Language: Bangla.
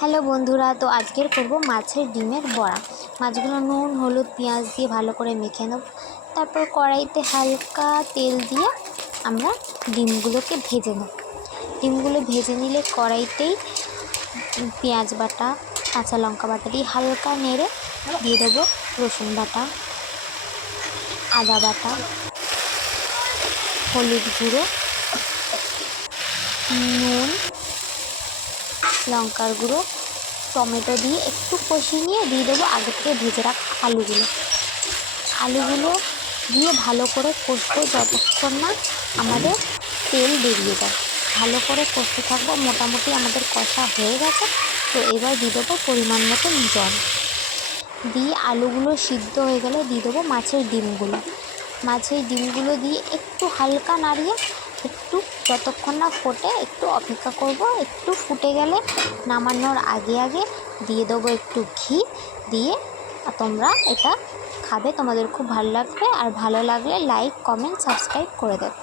হ্যালো বন্ধুরা, তো আজকের করব মাছের ডিমের বড়া। মাছগুলো নুন হলুদ পেঁয়াজ দিয়ে ভালো করে মেখে নেব। তারপর কড়াইতে হালকা তেল দিয়ে আমরা ডিমগুলোকে ভেজে নেব। ডিমগুলো ভেজে নিলে কড়াইতেই পেঁয়াজ বাটা কাঁচা লঙ্কা বাটা দিয়ে হালকা নেড়ে দিয়ে দেবো রসুন বাটা, আদা বাটা, হলুদ গুঁড়ো, নুন, লঙ্কার গুঁড়ো, টমেটো দিয়ে একটু কষিয়ে নিয়ে দিয়ে দেবো আগে থেকে ভেজে রাখা আলুগুলো দিয়ে ভালো করে কষবো যতক্ষণ না আমাদের তেল বেরিয়ে যায়। ভালো করে কষতে থাকবো। মোটামুটি আমাদের কষা হয়ে গেছে। তো এবার দিয়ে দেবো পরিমাণ মতন জল দিয়ে আলুগুলো সিদ্ধ হয়ে গেলে দিয়ে দেবো মাছের ডিমগুলো দিয়ে একটু হালকা নাড়িয়ে একটু যতক্ষণ না ফোটে একটু অপেক্ষা করব। একটু ফুটে গেলে নামানোর আগে দিয়ে দেবো একটু ঘি দিয়ে তোমরা এটা খাবে, তোমাদের খুব ভালো লাগবে। আর ভালো লাগলে লাইক কমেন্ট সাবস্ক্রাইব করে দেবে।